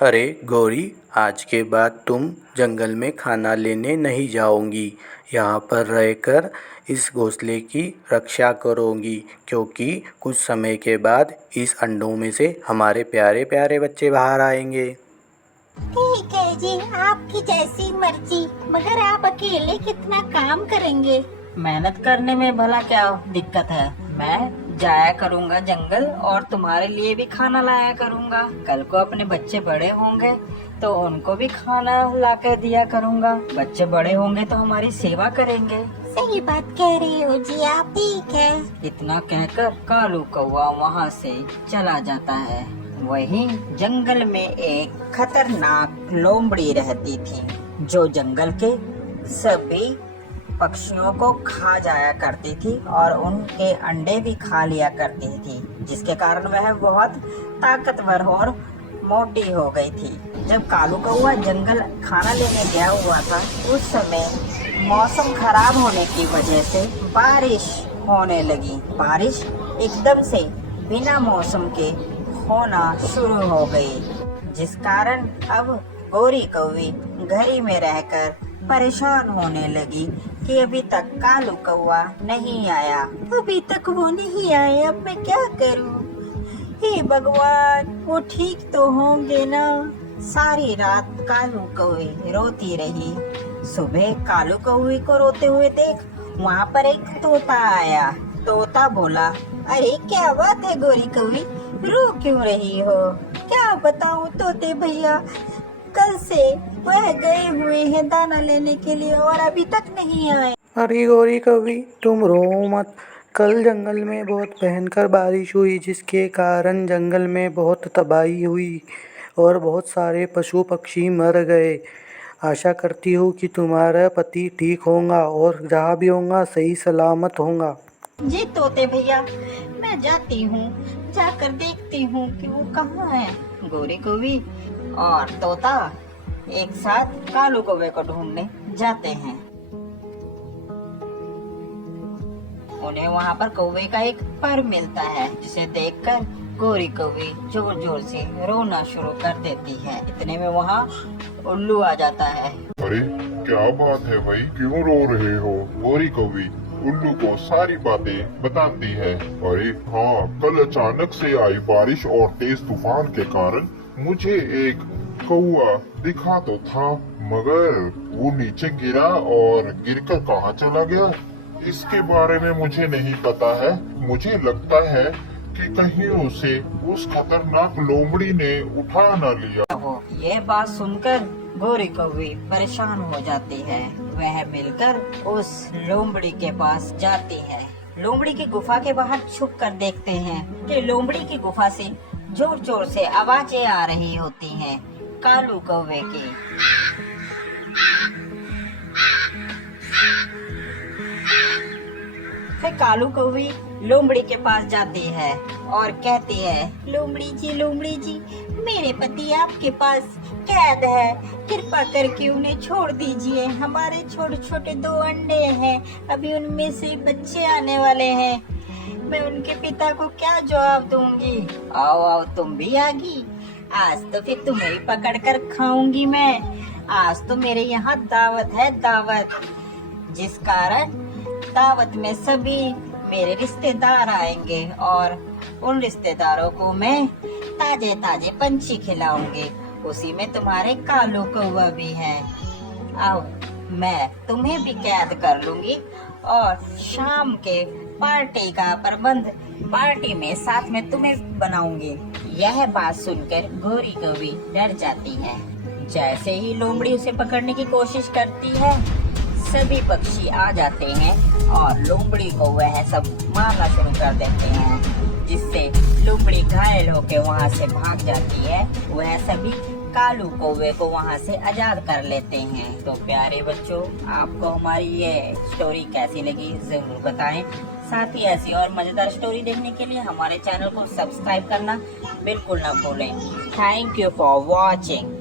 अरे गौरी, आज के बाद तुम जंगल में खाना लेने नहीं जाओगी। यहाँ पर रहकर इस घोंसले की रक्षा करोगी, क्योंकि कुछ समय के बाद इस अंडों में से हमारे प्यारे प्यारे बच्चे बाहर आएंगे। ठीक है जी, आपकी जैसी मर्जी। मगर आप अकेले कितना काम करेंगे? मेहनत करने में भला क्या दिक्कत है। मैं जाया करूंगा जंगल और तुम्हारे लिए भी खाना लाया करूंगा। कल को अपने बच्चे बड़े होंगे तो उनको भी खाना ला कर दिया करूंगा। बच्चे बड़े होंगे तो हमारी सेवा करेंगे। सही बात कह रहे हो जी आप। ठीक है। इतना कहकर कालू कौवा वहाँ से चला जाता है। वहीं जंगल में एक खतरनाक लोमड़ी रहती थी, जो जंगल के सभी पक्षियों को खा जाया करती थी और उनके अंडे भी खा लिया करती थी, जिसके कारण वह बहुत ताकतवर और मोटी हो गई थी। जब कालू कौवा जंगल खाना लेने गया हुआ था, उस समय मौसम खराब होने की वजह से बारिश होने लगी। बारिश एकदम से बिना मौसम के होना शुरू हो गई, जिस कारण अब गोरी कौवी घर ही में रहकर परेशान होने लगी कि अभी तक कालू कौवा नहीं आया। अभी तक वो नहीं आए, अब मैं क्या करूं? हे भगवान, वो ठीक तो होंगे ना? सारी रात कालू कौवी रोती रही। सुबह कालू कौवी को रोते हुए देख वहाँ पर एक तोता आया। तोता बोला, अरे क्या बात है गोरी कौवी, रो क्यों रही हो? क्या बताऊं तोते भैया, कल से वह गए हुए हैं दाना लेने के लिए और अभी तक नहीं आए। अरे गौरी कवि, तुम रो मत। कल जंगल में बहुत भयंकर बारिश हुई, जिसके कारण जंगल में बहुत तबाही हुई और बहुत सारे पशु पक्षी मर गए। आशा करती हूँ कि तुम्हारा पति ठीक होगा और जहाँ भी होगा सही सलामत होगा। जी तोते भैया, मैं जाती हूँ, जाकर देखती हूँ कि वो कहाँ है। गोरी कौवी और तोता एक साथ कालू कौवे को ढूंढने जाते हैं। उन्हें वहाँ पर कौवे का एक पर मिलता है, जिसे देखकर गोरी कौवी जोर जोर से रोना शुरू कर देती है। इतने में वहाँ उल्लू आ जाता है। अरे क्या बात है भाई, क्यों रो रहे हो? गोरी कौवी उल्लू को सारी बातें बताती है। अरे हाँ, कल अचानक से आई बारिश और तेज तूफान के कारण मुझे एक कौवा दिखा तो था, मगर वो नीचे गिरा और गिरकर कहाँ चला गया इसके बारे में मुझे नहीं पता है। मुझे लगता है कि कहीं उसे उस खतरनाक लोमड़ी ने उठा न लिया हो। यह बात सुनकर गोरी कौवी परेशान हो जाती है। वह मिलकर उस लोमड़ी के पास जाती है। लोमड़ी की गुफा के बाहर छुप कर देखते हैं कि लोमड़ी की गुफा से जोर जोर से आवाजें आ रही होती हैं कालू कौवे की। फिर कालू कौवी लोमड़ी के पास जाती है और कहती है, लोमड़ी जी, मेरे पति आपके पास कैद है, कृपा करके उन्हें छोड़ दीजिए। हमारे छोटे छोटे 2 अंडे हैं, अभी उनमें से बच्चे आने वाले हैं। मैं उनके पिता को क्या जवाब दूंगी? आओ आओ, तुम भी आ गई। आज तो फिर तुम्हें भी पकड़ कर खाऊंगी मैं। आज तो मेरे यहाँ दावत है, दावत, जिस कारण दावत में सभी मेरे रिश्तेदार आएंगे और उन रिश्तेदारों को मैं ताजे ताजे पंछी खिलाऊंगी। उसी में तुम्हारे कालू कौवा भी है। आओ, मैं तुम्हें भी कैद कर लूंगी और शाम के पार्टी का प्रबंध पार्टी में साथ में तुम्हें बनाऊंगी। यह बात सुनकर गोरी कौवी डर जाती है। जैसे ही लोमड़ी उसे पकड़ने की कोशिश करती है, सभी पक्षी आ जाते हैं और लोमड़ी को वह सब मारना शुरू कर देते हैं, जिससे लोमड़ी घायल होकर वहाँ से भाग जाती है। वह सभी कालू कौवे को वहाँ से आजाद कर लेते हैं। तो प्यारे बच्चों, आपको हमारी ये स्टोरी कैसी लगी जरूर बताएं। साथ ही ऐसी और मजेदार स्टोरी देखने के लिए हमारे चैनल को सब्सक्राइब करना बिल्कुल ना भूलें। Thank you for watching.